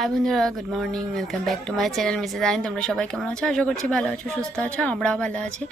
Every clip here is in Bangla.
হাই বন্ধুরা good morning welcome back to my channel Mrs আইন তোমরা সবাই কেমন আছো? আশা করছি ভালো আছো, সুস্থ আছো, আমরাও ভালো আছি।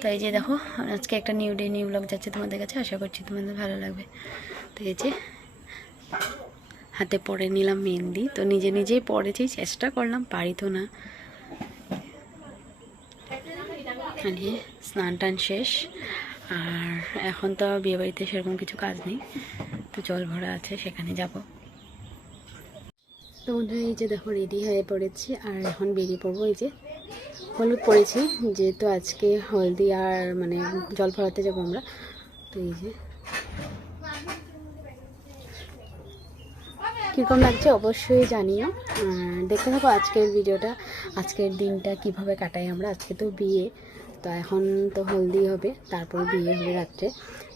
তো এই যে দেখো, আজকে একটা নিউ ডে নিউ ব্লগ যাচ্ছে তোমাদের কাছে, আশা করছি তোমাদের ভালো লাগবে। তো এই যে, হাতে পরে নিলাম মেহেন্দি, তো নিজে নিজেই পড়েছি চেষ্টা করলাম, পারি তো না। স্নান টান শেষ, আর এখন তো বিয়েবাড়িতে সেরকম কিছু কাজ নেই, তো জল ভরা আছে, সেখানে যাব। তো বন্ধুরা, এই যে দেখো রেডি হয়ে পড়েছি, আর এখন বেরিয়ে পড়ব। এই যে হলুদ পরেছি যেহেতু আজকে হলদি আর মানে জল ভরাতে যাব আমরা। তো এই যে কীরকম লাগছে অবশ্যই জানিও। দেখতে থাকো আজকের ভিডিওটা, আজকের দিনটা কীভাবে কাটাই আমরা। আজকে তো বিয়ে, তো এখন তো হলদি হবে, তারপর বিয়ে হবে রাত্রে।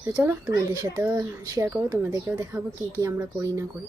তো চলো তোমাদের সাথেও শেয়ার করো তোমাদেরকেও দেখাবো কি কি আমরা করি না করি।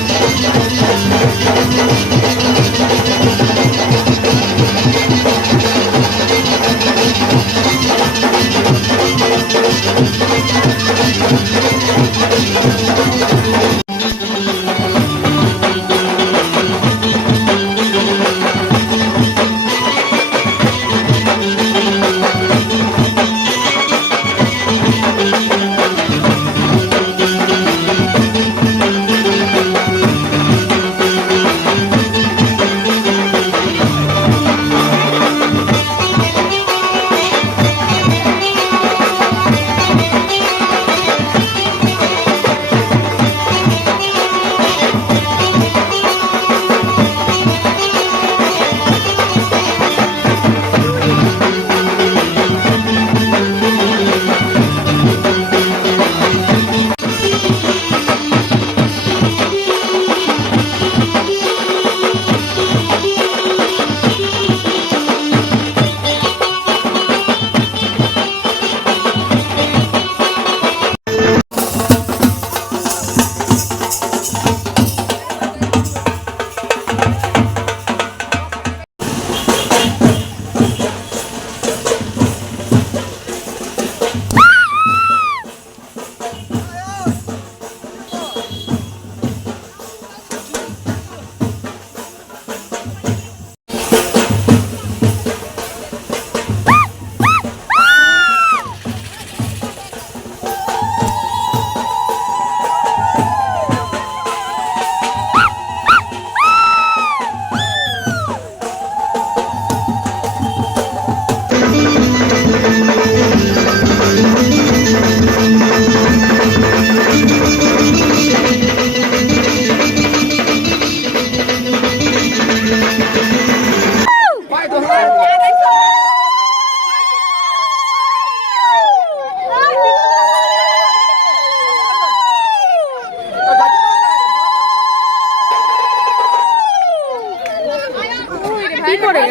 কি করে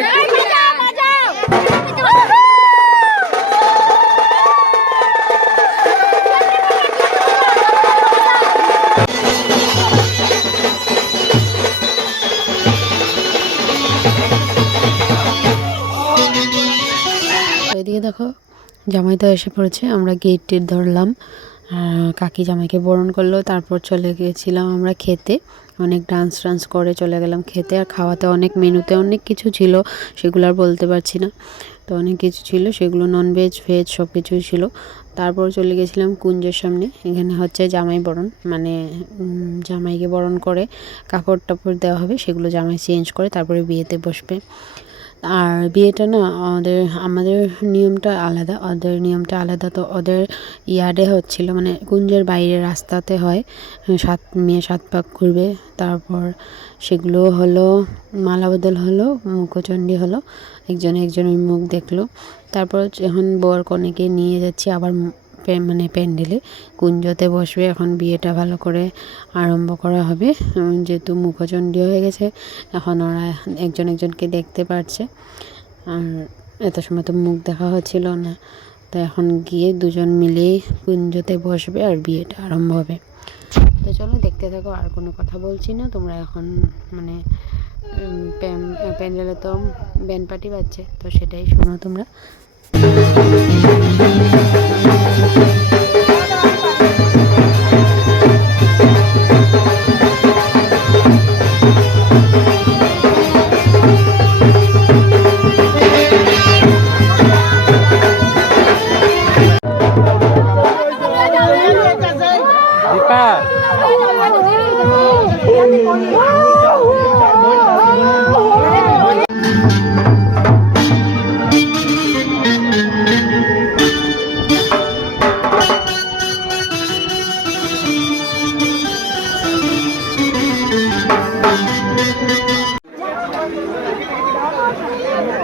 এদিকে দেখো জামাই তো এসে পড়েছে আমরা গেট টেট ধরলাম আর কাকি জামাইকে বরণ করল তারপর চলে গিয়েছিলাম আমরা খেতে অনেক ডান্স টান্স করে চলে গেলাম খেতে আর খাওয়াতে অনেক মেনুতে অনেক কিছু ছিল, সেগুলো আর বলতে পারছি না। তো অনেক কিছু ছিল, সেগুলো নন ভেজ ভেজ সব কিছুই ছিল। তারপর চলে গেছিলাম কুঞ্জের সামনে, এখানে হচ্ছে জামাই বরণ মানে জামাইকে বরণ করে কাপড় টাপড় দেওয়া হবে, সেগুলো জামাই চেঞ্জ করে তারপরে বিয়েতে বসবে। আর বিয়েটা না ওদের, আমাদের নিয়মটা আলাদা, ওদের নিয়মটা আলাদা। তো ওদের ইয়ার্ডে হচ্ছিল মানে কুঞ্জের বাইরে রাস্তাতে হয়, সাত, মেয়ে সাত পাক ঘুরবে। তারপর সেগুলো হলো, মালা বদল হলো, মুখচণ্ডী হলো, একজন একজনের মুখ দেখল। তারপর যখন বর কনেকে নিয়ে যাচ্ছি, আবার মানে প্যান্ডেলে। কুঞ্জতে বসবে, এখন বিয়েটা ভালো করে আরম্ভ করা হবে। যেহেতু মুখচণ্ডী হয়ে গেছে, এখন ওরা একজন একজনকে দেখতে পারছে। আর এত সময় তো মুখ দেখা হচ্ছিল না। তো এখন গিয়ে দুজন মিলেই কুঞ্জতে বসবে আর বিয়েটা আরম্ভ হবে। তো চলো, দেখতে থাকো, আর কোনো কথা বলছি না। তোমরা এখন মানে প্যান্ডেলে তো ব্যান্ড পার্টি বাজছে, তো সেটাই শোনো তোমরা। Dipa.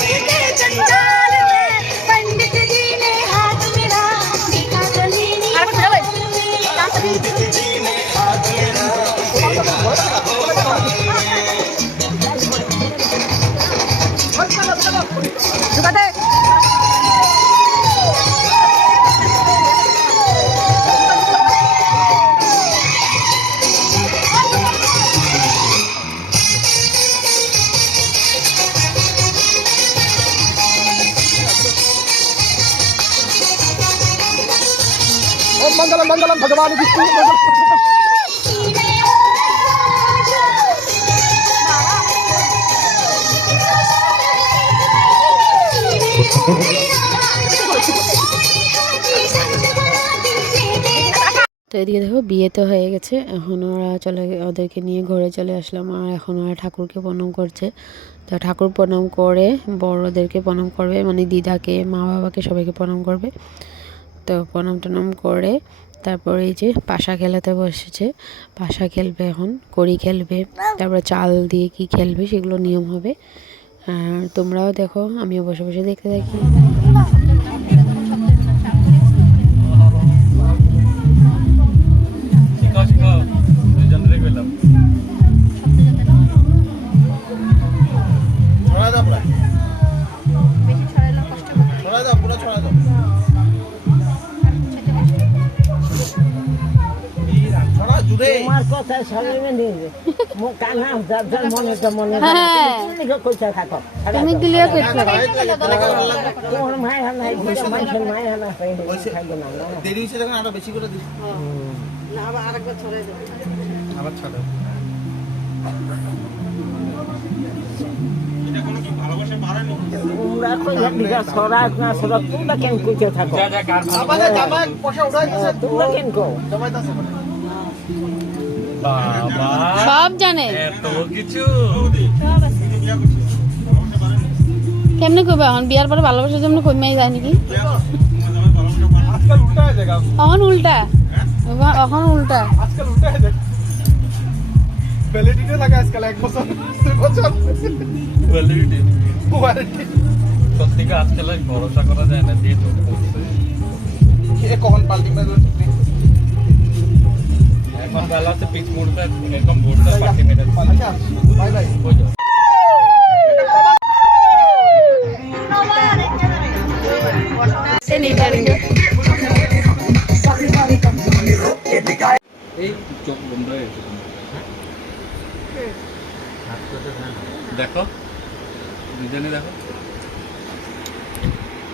দীপা जंजाल তো এদিকে দেখো, বিয়ে তো হয়ে গেছে। এখন ওরা চলে ওদেরকে নিয়ে ঘরে চলে আসলাম। আর এখন ওরা ঠাকুরকে প্রণাম করছে। তো ঠাকুর প্রণাম করে বড়োদেরকে প্রণাম করবে। মানে দিদাকে মা বাবাকে সবাইকে প্রণাম করবে। তো প্রণাম টনাম করে তারপর এই যে পাশা খেলাতে বসেছে। পাশা খেলবে এখন, কড়ি খেলবে, তারপর চাল দিয়ে কি খেলবে সেগুলো নিয়ম হবে। আর তোমরাও দেখো, আমিও বসে বসে দেখতে থাকি। তোমার কথা সবাই মেনে মো কানা যার যার মনে তো মনে তুমি লিখে কইতা থাকো। তুমি দিলিও করছ তোমার মায়ের হানা মানুষের মায়ের হানা খাইবে না না দেরি হয়েছে দেখুন আরও বেশি করে দিস আবার ছাড়ো এটা কোনো কি তোমরা কইতে থাকো? যা যা কার আমাদের জামাই পয়সা উঠাই দিছে তোমরা কেন দাসে বাবা। সব জানে। এত কিছু। কেমনে কইবে এখন? বিয়ার পরে ভালোবাসার জন্য কইমাই যায় নাকি? এখন উল্টা। এখন উল্টা। আজকাল উল্টা হয়ে যায় ভ্যালিডিটি লাগে আজকাল এক বছর দুই বছর ভ্যালিডিটি ওয়ারেন্টি সত্যিকে আজকাল ভরসা করা যায় না? দিয়ে তো কখন পাল্টি মেরে এখন বেলা হচ্ছে পিচ মুড়তে এরকম ভোটটা পাখি মেরে আচ্ছা বাই বাই। এই চোখ বন্ধ হয়ে গেছে দেখো দুজনে দেখো।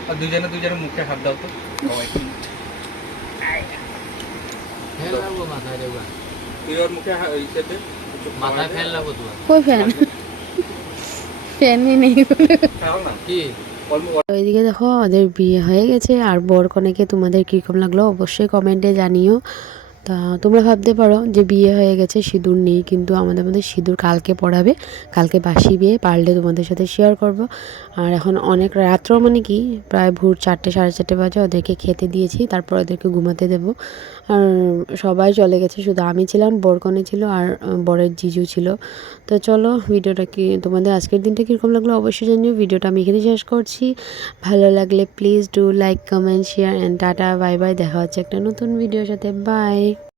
আর দুজনে দুজনে মুখে হাত দাও তো। সবাই ওইদিকে দেখো ওদের বিয়ে হয়ে গেছে, আর বর কনেকে তোমাদের কীরকম লাগল অবশ্যই কমেন্টে জানিও। তা তোমরা ভাবতে পারো যে বিয়ে হয়ে গেছে, সিঁদুর নেই, কিন্তু আমাদের মধ্যে সিঁদুর কালকে পড়াবে। কালকে বাসি বিয়ে পারলে তোমাদের সাথে শেয়ার করব। আর এখন অনেক রাত্র মানে কি, প্রায় ভোর চারটে, সাড়ে চারটে বাজে ওদেরকে খেতে দিয়েছি, তারপর ওদেরকে ঘুমাতে দেবো। আর সবাই চলে গেছে, শুধু আমি ছিলাম, বরকনে ছিল আর বরের জিজু ছিল। তো চলো ভিডিওটা কি, তোমাদের আজকের দিনটা কীরকম লাগল অবশ্যই জানিও। ভিডিওটা আমি এখানে শেষ করছি। ভালো লাগলে please do like comment share and tata bye bye দেখা হচ্ছে একটা নতুন ভিডিওর সাথে। বাই